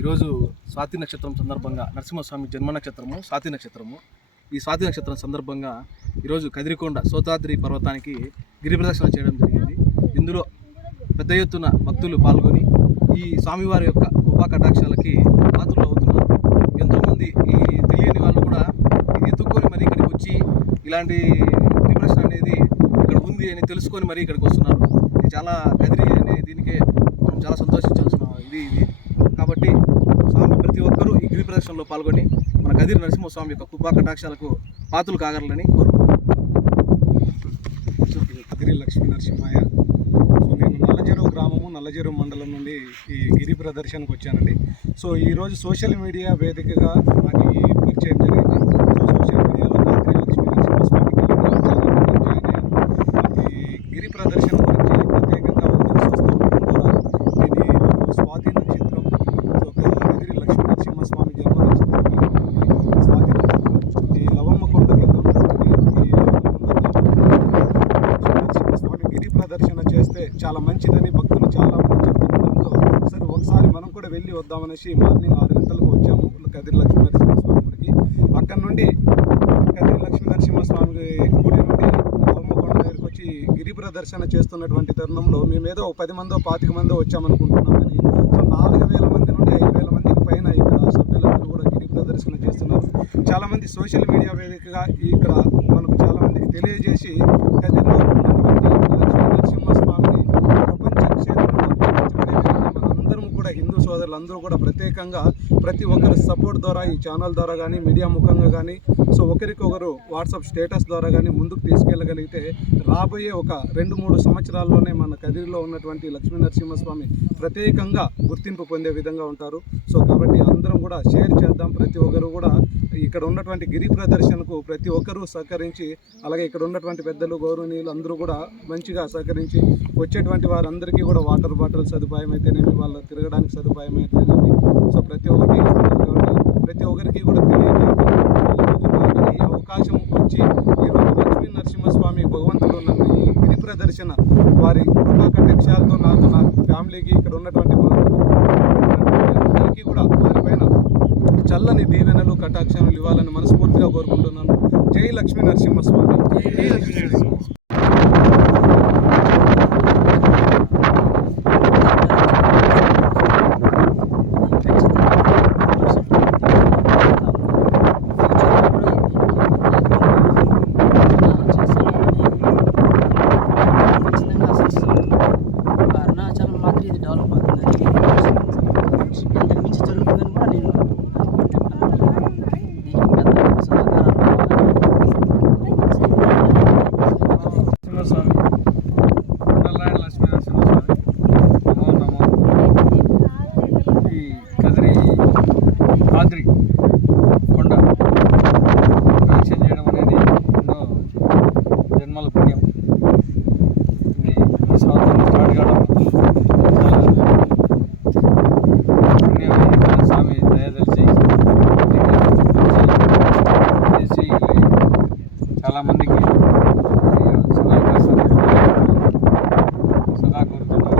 ఈరోజు స్వాతి నక్షత్రం సందర్భంగా నరసింహస్వామి జన్మ నక్షత్రము స్వాతి నక్షత్రము. ఈ స్వాతి నక్షత్రం సందర్భంగా ఈరోజు కదిరికొండ సోతాద్రి పర్వతానికి గిరి ప్రదక్షిణ చేయడం జరిగింది. ఇందులో పెద్ద ఎత్తున భక్తులు పాల్గొని ఈ స్వామివారి యొక్క కృపా కటాక్షాలకి పాత్రలు అవుతున్నారు. ఎంతోమంది ఈ తెలియని వాళ్ళు కూడా ఇది ఎత్తుక్కొని మరి ఇక్కడికి వచ్చి ఇలాంటి గిరి ప్రదక్షిణ అనేది ఇక్కడ ఉంది అని తెలుసుకొని మరి ఇక్కడికి వస్తున్నారు. ఇది చాలా కదిరి అనే దీనికే మనం చాలా సంతోషించాల్సిన ఇది కాబట్టి స్వామి ప్రతి ఒక్కరూ ఈ గిరి ప్రదర్శనలో పాల్గొని మన కదిరి నరసింహస్వామి యొక్క కృపా కటాక్షాలకు పాత్రలు కాగలరని కోరుకుంటున్నాను. కదిరి లక్ష్మీ నరసింహయ్య. సో నేను నల్లచెరువు గ్రామము నల్లచెరువు మండలం నుండి ఈ గిరి ప్రదర్శనకు వచ్చానండి. సో ఈరోజు సోషల్ మీడియా వేదికగా నాకు ఈ పరిచయం జరిగింది. సో సోషల్ మీడియాలో కదిరి లక్ష్మీ నరసింహస్వామి ఈ గిరి ప్రదర్శన గురించి ప్రత్యేకంగా నేను ఈరోజు స్వాతి నక్షత్రం, సో కదిరి లక్ష్మీ నరసింహస్వామి జన్మ నక్షత్రం, స్వాతి నక్షత్రం, ఈ లవమ్మ కొండ కింద గిరి ప్రదర్శన చేస్తే చాలా మంచిదని భక్తులు చాలా మంది చెప్తుండడంతో సరే ఒకసారి మనం కూడా వెళ్ళి వద్దామనేసి మార్నింగ్ 6 గంటలకు వచ్చాము కదిరి లక్ష్మీ నరసింహస్వామి గుడికి. అక్కడ నుండి కదిరి లక్ష్మీ నరసింహస్వామి గుడి నుండి లవమ్మకొండ దగ్గరికి వచ్చి గిరి ప్రదర్శన చేస్తున్నటువంటి తరుణంలో మేమేదో 10 మందో 25 మందో వచ్చామనుకుంటున్నాం. కానీ సో 4,000 మంది నుండి 5,000 మందికి పైన ఇక్కడ సభ్యులందరూ కూడా గిరి ప్రదర్శన చేస్తున్నారు. చాలామంది సోషల్ మీడియా వేదికగా ఇక్కడ మనకు చాలామందికి తెలియజేసి కదిరిలో నరసింహస్వామిని ప్రపంచ క్షేత్రంలో మనందరం కూడా హిందూ సోదరులందరూ కూడా ప్రత్యేకంగా ప్రతి ఒక్కరి సపోర్ట్ ద్వారా ఈ ఛానల్ ద్వారా కానీ మీడియా ముఖంగా కానీ సో ఒకరికొకరు వాట్సాప్ స్టేటస్ ద్వారా కానీ ముందుకు తీసుకెళ్ళగలిగితే రాబోయే ఒక 2-3 సంవత్సరాల్లోనే మన కదిరిలో ఉన్నటువంటి లక్ష్మీ నరసింహస్వామి ప్రత్యేకంగా గుర్తింపు పొందే విధంగా ఉంటారు. సో కాబట్టి అందరం కూడా షేర్ చేద్దాం. ప్రతి ఒక్కరు కూడా ఇక్కడ ఉన్నటువంటి గిరి ప్రదర్శనకు ప్రతి ఒక్కరూ సహకరించి, అలాగే ఇక్కడ ఉన్నటువంటి పెద్దలు గౌరవనీయులు అందరూ కూడా మంచిగా సహకరించి వచ్చేటువంటి వారందరికీ కూడా వాటర్ బాటిల్ సదుపాయం అయితేనేమి, వాళ్ళు తిరగడానికి సదుపాయం అయితేనేమి, సో ప్రతి ఒక్కటి ఇస్తున్నారు. కాబట్టి ప్రతి ఒక్కరికి కూడా తెలియజేయండి. ఈ అవకాశం వచ్చి ఈరోజు లక్ష్మీ నరసింహస్వామి భగవంతుడు నన్ను ఈ గిరి ప్రదర్శన వారి కృపా కటాక్షాలతో నాకు నా ఫ్యామిలీకి ఇక్కడ ఉన్నటువంటి అందరికీ కూడా వారిపైన చల్లని దీవెనలు కటాక్షాలు ఇవ్వాలని మనస్ఫూర్తిగా కోరుకుంటున్నాను. జై లక్ష్మీ నరసింహస్వామి. జై లక్ష్మీ నరసింహస్వామి. ఆద్రి కొండ ప్రదక్షిణ చేయడం అనేది ఎన్నో జన్మల పుణ్యం. ఇది ఈ సంవత్సరం స్టార్ట్ కావడం చాలా పుణ్యం. స్వామి దయదలిచి చేసి చాలామందికి సలహా కోరుతున్నాను.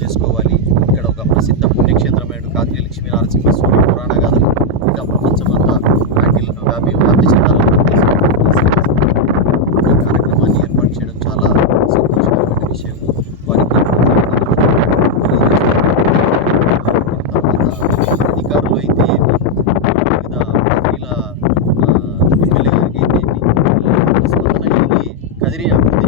చేసుకోవాలి. ఇక్కడ ఒక ప్రసిద్ధ పుణ్యక్షేత్రమైన కదిరి లక్ష్మీ నరసింహస్వామి పురాణ గాథలు ఇంకా ప్రపంచమంతా వాటిలను వ్యాప్తి చెందాలని ఈ కార్యక్రమాన్ని ఏర్పాటు చేయడం చాలా సంతోషకరమైన విషయం. వారికి అధికారులు అయితే వివిధ పార్టీల ఎమ్మెల్యే గారికి అయితే స్పందన కలిగి కదిరి అభివృద్ధి